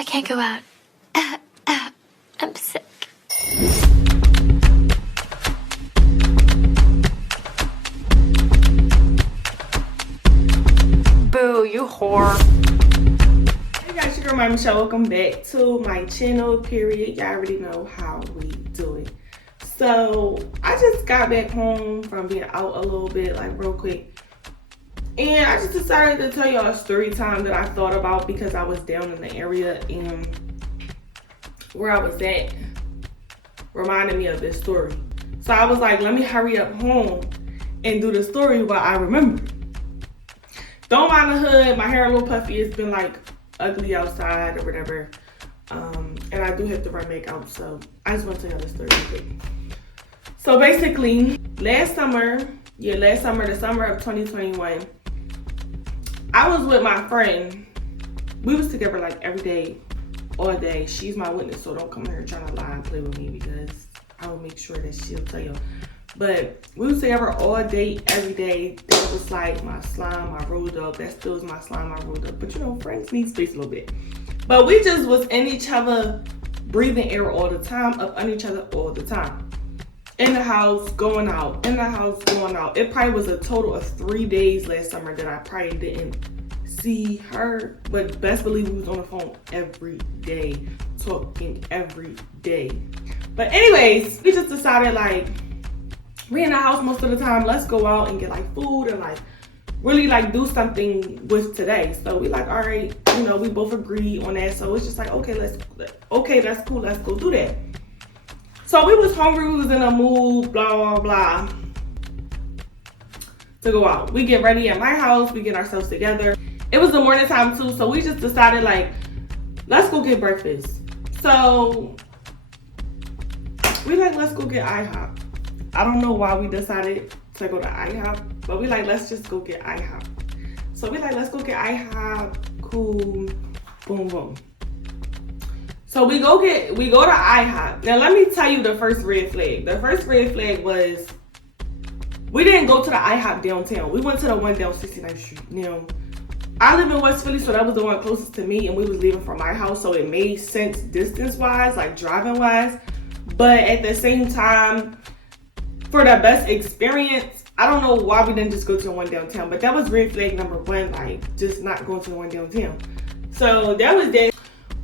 I can't go out. I'm sick. Boo, you whore. Hey guys, your girl my Michelle. Welcome back to my channel, period. Y'all already know how we do it. So I just got back home from being out a little bit, like real quick. And I just decided to tell y'all a story time that I thought about because I was down in the area and where I was at reminded me of this story. So I was like, let me hurry up home and do the story while I remember. Don't mind the hood, my hair a little puffy. It's been like ugly outside or whatever. And I do have to run back out, so I just want to tell y'all this story real quick. So basically, last summer, the summer of 2021, I was with my friend. We was together like every day, all day. She's my witness, so don't come here trying to lie and play with me because I will make sure that she'll tell you. But we was together all day, every day. That was like my slime, I rolled up. That still is my slime, I rolled up. But you know, friends need space a little bit. But we just was in each other, breathing air all the time, up under each other all the time. In the house, going out. In the house, going out. It probably was a total of 3 days last summer that I probably didn't see her. But best believe we was on the phone every day, talking every day. But anyways, we just decided like, we in the house most of the time, let's go out and get like food and like really like do something with today. So we like, all right, you know, we both agree on that. So it's just like, okay, that's cool, let's go do that. So we was hungry, we was in a mood, blah, blah, blah, to go out. We get ready at my house, we get ourselves together. It was the morning time too, so we just decided like, let's go get breakfast. So we like, let's go get IHOP. I don't know why we decided to go to IHOP, but we like, let's just go get IHOP. So we like, let's go get IHOP, cool, boom, boom. So we go to IHOP. Now let me tell you the first red flag. The first red flag was, we didn't go to the IHOP downtown. We went to the one down 69th Street. Now, I live in West Philly, so that was the one closest to me, and we was leaving from my house, so it made sense distance-wise, like driving-wise. But at the same time, for the best experience, I don't know why we didn't just go to the one downtown, but that was red flag number one, like just not going to the one downtown. So that was that.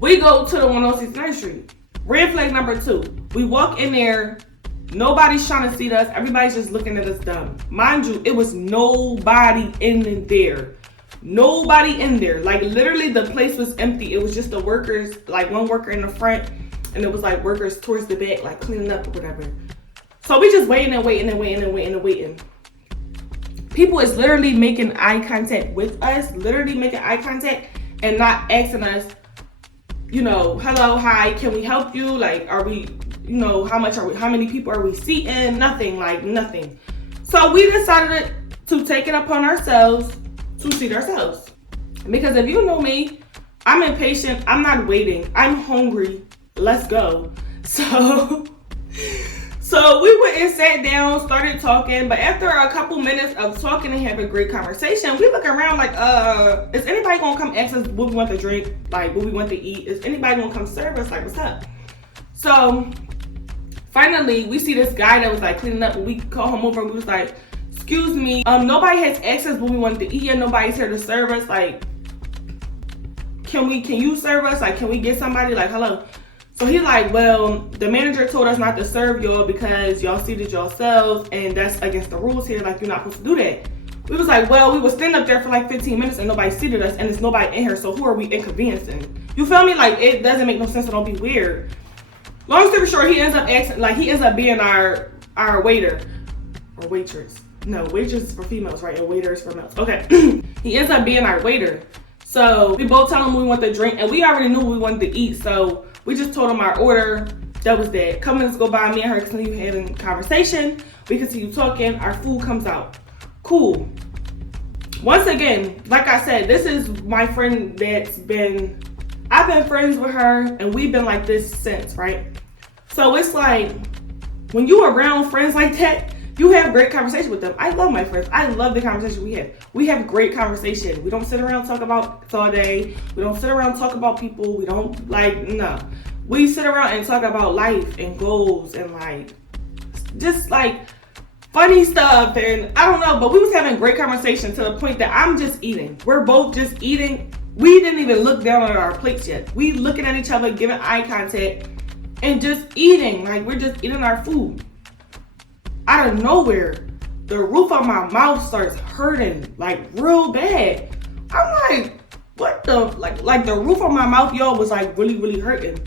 We go to the 169th Street. Red flag number two. We walk in there, nobody's trying to see us, everybody's just looking at us dumb. Mind you, it was nobody in there. Nobody in there. Like literally the place was empty. It was just the workers, like one worker in the front, and it was like workers towards the back, like cleaning up or whatever. So we just waiting. People is literally making eye contact with us, and not asking us, you know, hello, hi, can we help you? Like, are we, you know, how many people are we seating? Nothing. So we decided to take it upon ourselves to seat ourselves. Because if you know me, I'm impatient, I'm not waiting, I'm hungry, let's go. So we went and sat down, started talking, but after a couple minutes of talking and having a great conversation, we look around like, is anybody gonna come ask us what we want to drink? Like, what we want to eat? Is anybody gonna come serve us? Like, what's up? So finally, we see this guy that was like cleaning up, and we call him over and we was like, excuse me, nobody has asked us what we wanted to eat yet. Nobody's here to serve us. Like, can you serve us? Like, can we get somebody? Like, hello. So he's like, well, the manager told us not to serve y'all because y'all seated yourselves and that's against the rules here. Like, you're not supposed to do that. We was like, well, we was standing up there for like 15 minutes and nobody seated us and there's nobody in here. So who are we inconveniencing? You feel me? Like, it doesn't make no sense. So don't be weird. Long story short, he ends up being our waiter or waitress. No, waitress is for females, right? And waiter is for males. Okay. He ends up being our waiter. So we both tell him we want to drink and we already knew we wanted to eat. So we just told him our order. That was that. A couple minutes go by, me and her continue having conversation. We continue talking. Our food comes out. Cool. Once again, like I said, this is my friend I've been friends with her and we've been like this since, right? So it's like, when you around friends like that, you have great conversation with them. I love my friends. I love the conversation we have. We have great conversation. We don't sit around and talk about it all day. We don't sit around and talk about people. We don't no. We sit around and talk about life and goals and just funny stuff, and I don't know, but we was having great conversation to the point that I'm just eating. We're both just eating. We didn't even look down at our plates yet. We looking at each other, giving eye contact, and just eating. We're just eating our food. Out of nowhere, the roof of my mouth starts hurting, real bad. I'm like, what the, like the roof of my mouth, y'all, was really, really hurting.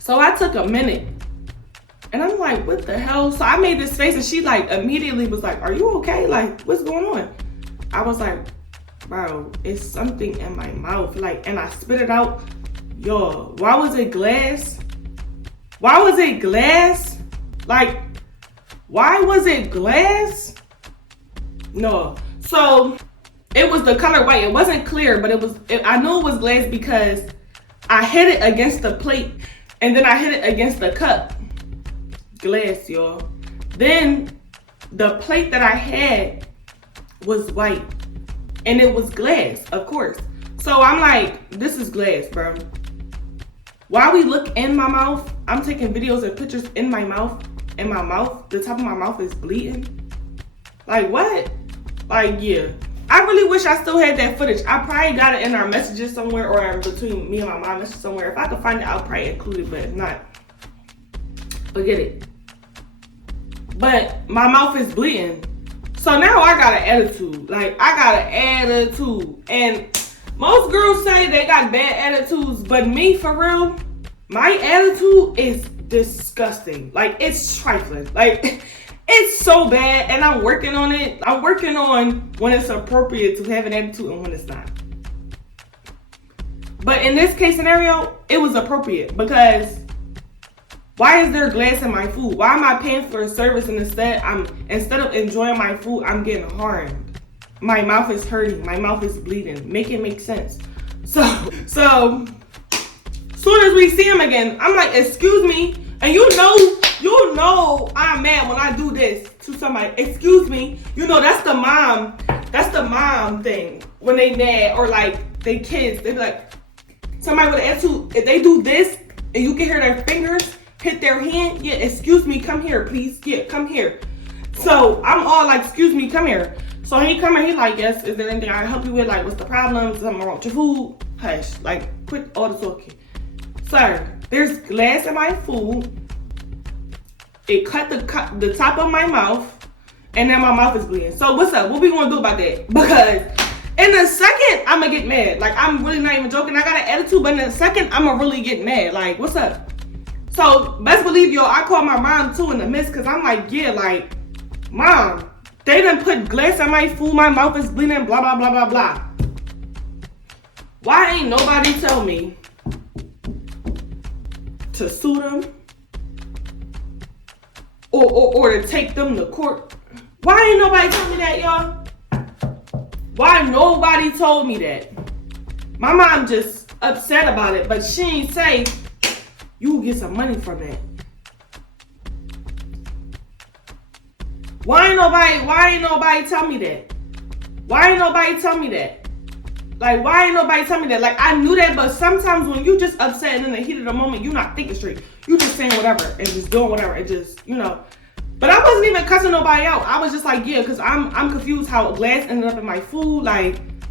So I took a minute. And I'm like, what the hell? So I made this face and she immediately was like, are you okay? What's going on? I was like, bro, it's something in my mouth. And I spit it out. Yo, why was it glass? Why was it glass? Why was it glass? No. So it was the color white. It wasn't clear, but I knew it was glass because I hit it against the plate and then I hit it against the cup. Glass, y'all. Then the plate that I had was white and it was glass, of course. So I'm like, this is glass, bro. While we look in my mouth, I'm taking videos and pictures in my mouth, the top of my mouth is bleeding. What? Yeah. I really wish I still had that footage. I probably got it in our messages somewhere or between me and my mom messages somewhere. If I could find it, I'll probably include it, but if not, forget it. But my mouth is bleeding. So now I got an attitude. I got an attitude. And most girls say they got bad attitudes, but me, for real, my attitude is disgusting. It's trifling. It's so bad, and I'm working on it. I'm working on when it's appropriate to have an attitude and when it's not. But in this case scenario, it was appropriate because why is there glass in my food? Why am I paying for a service and instead of enjoying my food, I'm getting harmed? My mouth is hurting. My mouth is bleeding. Make it make sense. So soon as we see him again, I'm like, excuse me. And you know I'm mad when I do this to somebody. Excuse me. That's the mom thing. When they mad or they kids, they be like, somebody with an attitude, if they do this and you can hear their fingers hit their hand, yeah, excuse me, come here, please. Yeah, come here. So I'm all like, excuse me, come here. So he come here, he like, yes, is there anything I can help you with? What's the problem? Something wrong with your food? Hush, quit all the talking. Sir, there's glass in my food. It cut the top of my mouth, and then my mouth is bleeding. So what's up? What we gonna do about that? Because in a second, I'm gonna get mad. I'm really not even joking. I got an attitude, but in a second, I'm gonna really get mad. What's up? So best believe, y'all, I called my mom too in the midst because I'm like, yeah, mom, they done put glass in my food. My mouth is bleeding, blah, blah, blah, blah, blah. Why ain't nobody tell me to sue them or to take them to court? Why ain't nobody told me that, y'all? Why nobody told me that? My mom just upset about it, but she ain't say, you will get some money from that. Why ain't nobody tell me that? Why ain't nobody tell me that? Why ain't nobody tell me that? I knew that, but sometimes when you just upset and in the heat of the moment, you're not thinking straight. You just saying whatever and just doing whatever and just, But I wasn't even cussing nobody out. I was just like, yeah, because I'm confused how glass ended up in my food.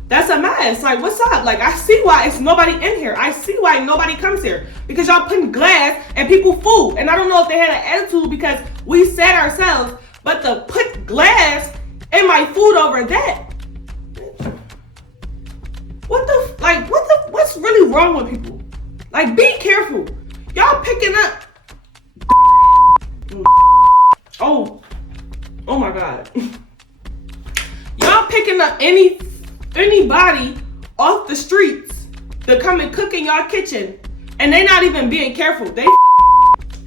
That's a mess. What's up? I see why it's nobody in here. I see why nobody comes here. Because y'all putting glass in people's food. And I don't know if they had an attitude because we said ourselves, but to put glass in my food over that. What's really wrong with people? Be careful. Y'all picking up. Oh my God. Y'all picking up anybody off the streets to come and cook in y'all kitchen, and they not even being careful.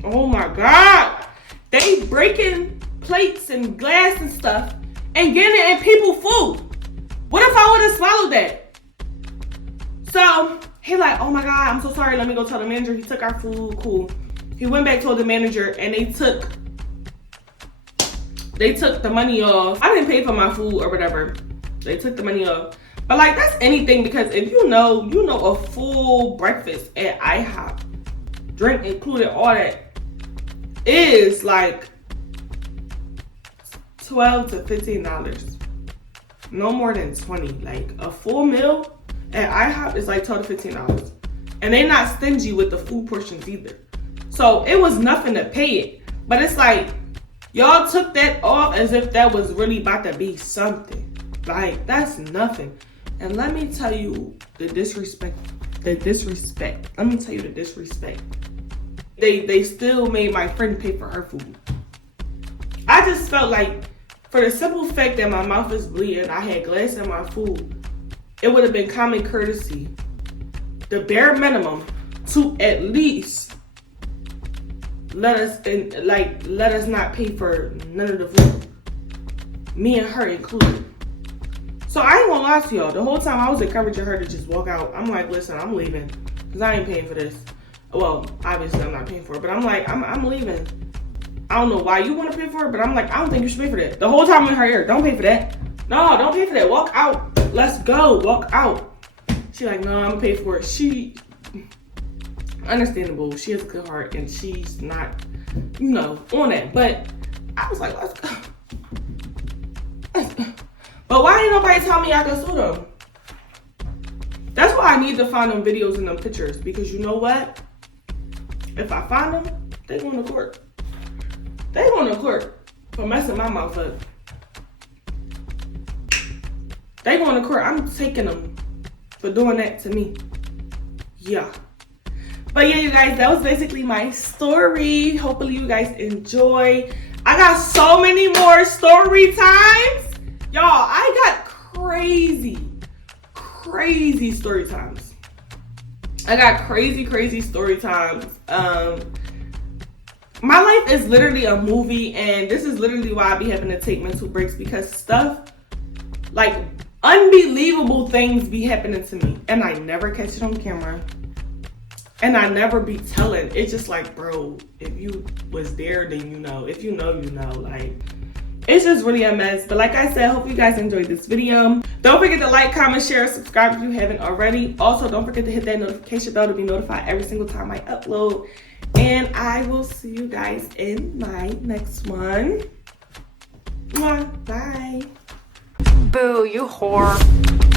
Oh my God, they breaking plates and glass and stuff and getting it in people's food. What if I would have swallowed that? So he like, oh my God, I'm so sorry. Let me go tell the manager. He took our food. Cool. He went back, told the manager, and they took they took the money off. I didn't pay for my food or whatever. They took the money off. But like, that's anything, because if you know a full breakfast at IHOP, drink included, all that, is like $12 to $15. No more than 20. Like a full meal at IHOP is like $12 to $15. And they're not stingy with the food portions either. So it was nothing to pay it. But it's like, y'all took that off as if that was really about to be something. Like, that's nothing. And let me tell you the disrespect. Let me tell you the disrespect. They still made my friend pay for her food. I just felt like, for the simple fact that my mouth is bleeding, I had glass in my food, it would have been common courtesy, the bare minimum, to at least let us not pay for none of the food. Me and her included. So I ain't gonna lie to y'all. The whole time I was encouraging her to just walk out. I'm like, listen, I'm leaving, because I ain't paying for this. Well, obviously I'm not paying for it, but I'm like, I'm leaving. I don't know why you want to pay for it, but I'm like, I don't think you should pay for that. The whole time in her ear, don't pay for that. No, don't pay for that. Walk out. Let's go. Walk out. She like, no, I'm gonna pay for it. She, understandable. She has a good heart, and she's not, on that. But I was like, let's go. Let's go. But why ain't nobody tell me I can sue them? That's why I need to find them videos and them pictures, because you know what? If I find them, they going to court. They going to court for messing my mouth up. They going to court. I'm taking them for doing that to me. Yeah. But yeah, you guys, that was basically my story. Hopefully you guys enjoy. I got so many more story times. Y'all, I got crazy story times. I got crazy story times. My life is literally a movie, and this is literally why I be having to take mental breaks, because stuff, like unbelievable things be happening to me, and I never catch it on camera, and I never be telling. It's just like, bro, if you was there, then you know. If you know, you know. Like, it's just really a mess. But like I said, hope you guys enjoyed this video. Don't forget to like, comment, share, subscribe if you haven't already. Also, don't forget to hit that notification bell to be notified every single time I upload. And I will see you guys in my next one. Bye. Boo, you whore.